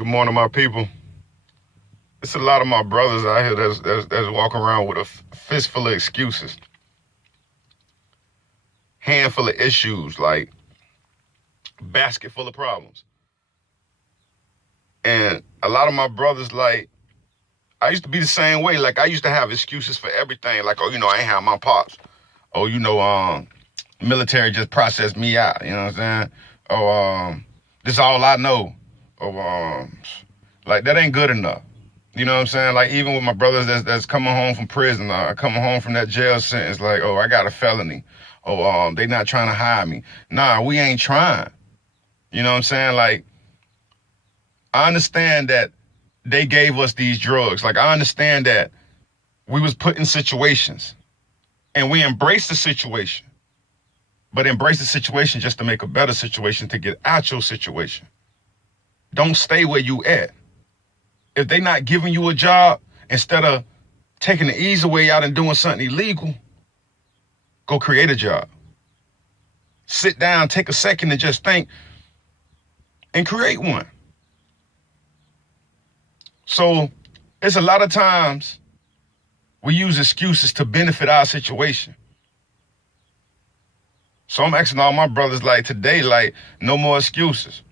Good morning, my people. It's a lot of my brothers out here that's walking around with a fistful of excuses, handful of issues, like basket full of problems. And a lot of my brothers, like, I used to be the same way. Like, I used to have excuses for everything. Like, oh, I ain't have my pops. Oh, military just processed me out. You know what I'm saying? Oh, this is all I know. Oh, like, that ain't good enough. You know what I'm saying? Like, even with my brothers that's coming home from prison, coming home from that jail sentence, like, oh, I got a felony. Oh, they not trying to hire me. Nah, we ain't trying. You know what I'm saying? Like, I understand that they gave us these drugs. Like, I understand that we was put in situations and we embrace the situation, but embrace the situation just to make a better situation, to get out your situation. Don't stay where you at. If they not giving you a job, instead of taking the easy way out and doing something illegal, go create a job. Sit down, take a second and just think and create one. So it's a lot of times we use excuses to benefit our situation. So I'm asking all my brothers, like, today, like, no more excuses.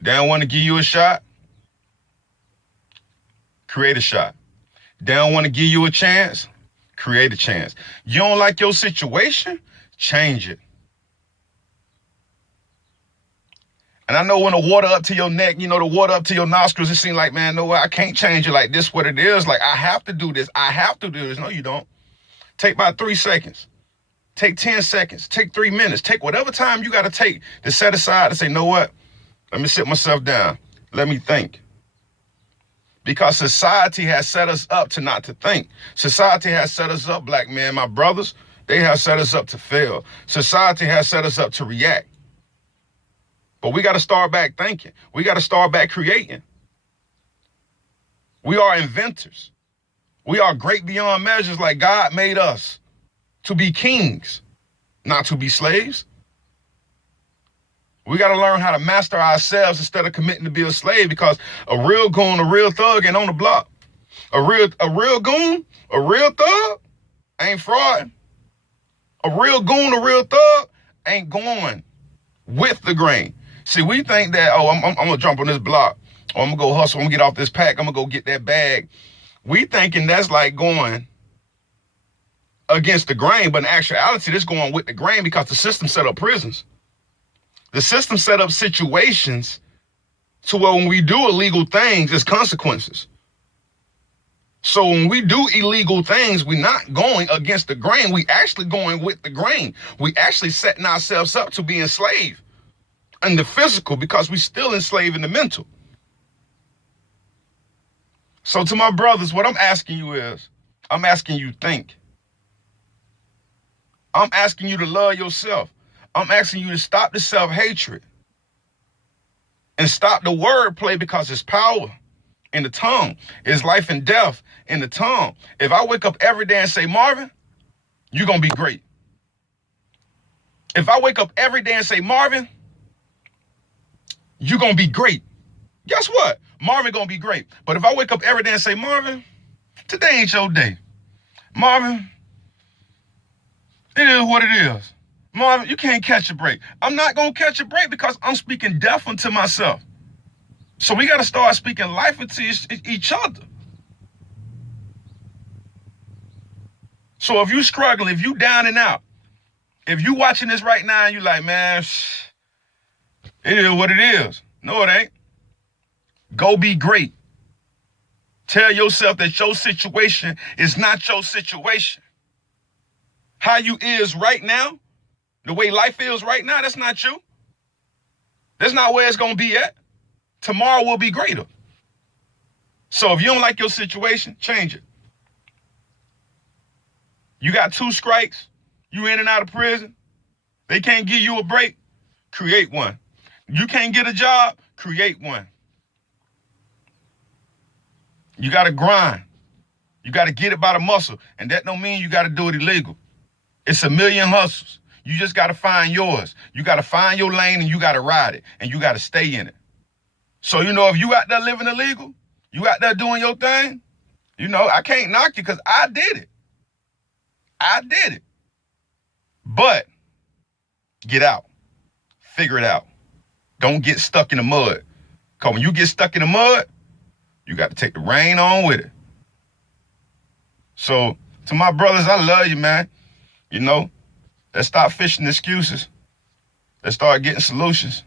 They don't want to give you a shot? Create a shot. They don't want to give you a chance? Create a chance. You don't like your situation? Change it. And I know when the water up to your neck, the water up to your nostrils, it seems like, man, no, I can't change it. Like, this what it is. Like, I have to do this. I have to do this. No, you don't. Take about 3 seconds. Take 10 seconds. Take 3 minutes. Take whatever time you got to take to set aside and say, know what? Let me sit myself down. Let me think. Because society has set us up to not to think. Society has set us up, black men, my brothers, they have set us up to fail. Society has set us up to react. But we got to start back thinking. We got to start back creating. We are inventors. We are great beyond measures. Like, God made us to be kings, not to be slaves. We got to learn how to master ourselves instead of committing to be a slave, because a real goon, a real thug ain't on the block. A real goon, a real thug ain't fraud. A real goon, a real thug ain't going with the grain. See, we think that, oh, I'm going to jump on this block. Or I'm going to go hustle. I'm going to get off this pack. I'm going to go get that bag. We thinking that's like going against the grain. But in actuality, this going with the grain, because the system set up prisons. The system set up situations to where when we do illegal things, there's consequences. So when we do illegal things, we're not going against the grain. We actually going with the grain. We actually setting ourselves up to be enslaved in the physical, because we still enslaved in the mental. So to my brothers, what I'm asking you is, I'm asking you to think. I'm asking you to love yourself. I'm asking you to stop the self-hatred and stop the wordplay, because it's power in the tongue. It's life and death in the tongue. If I wake up every day and say, Marvin, you're going to be great. If I wake up every day and say, Marvin, you're going to be great, guess what? Marvin going to be great. But if I wake up every day and say, Marvin, today ain't your day. Marvin, it is what it is. Marvin, you can't catch a break. I'm not going to catch a break, because I'm speaking death unto myself. So we got to start speaking life into each other. So if you struggling, if you down and out, if you watching this right now and you like, man, it is what it is. No, it ain't. Go be great. Tell yourself that your situation is not your situation. How you is right now, the way life is right now, that's not you. That's not where it's going to be at. Tomorrow will be greater. So if you don't like your situation, change it. You got 2 strikes. You in and out of prison. They can't give you a break. Create one. You can't get a job. Create one. You got to grind. You got to get it by the muscle. And that don't mean you got to do it illegal. It's a million hustles. You just got to find yours. You got to find your lane and you got to ride it and you got to stay in it. So, if you out there living illegal, you out there doing your thing, I can't knock you because I did it. I did it. But get out. Figure it out. Don't get stuck in the mud. Because when you get stuck in the mud, you got to take the rein on with it. So, to my brothers, I love you, man. Let's stop fishing excuses. Let's start getting solutions.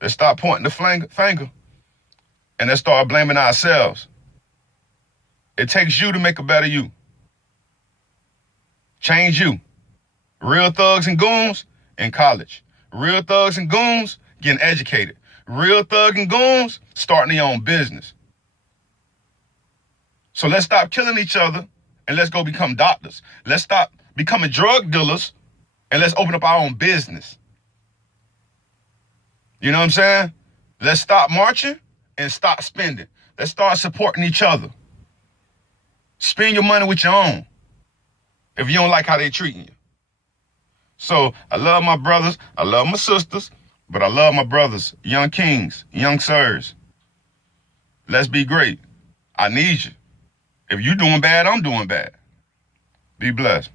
Let's start pointing the finger. And let's start blaming ourselves. It takes you to make a better you. Change you. Real thugs and goons in college. Real thugs and goons getting educated. Real thug and goons starting their own business. So let's stop killing each other and let's go become doctors. Let's stop becoming drug dealers and let's open up our own business. You know what I'm saying? Let's stop marching and stop spending. Let's start supporting each other. Spend your money with your own if you don't like how they treating you. So I love my brothers, I love my sisters, but I love my brothers, young kings, young sirs. Let's be great. I need you. If you doing bad, I'm doing bad. Be blessed.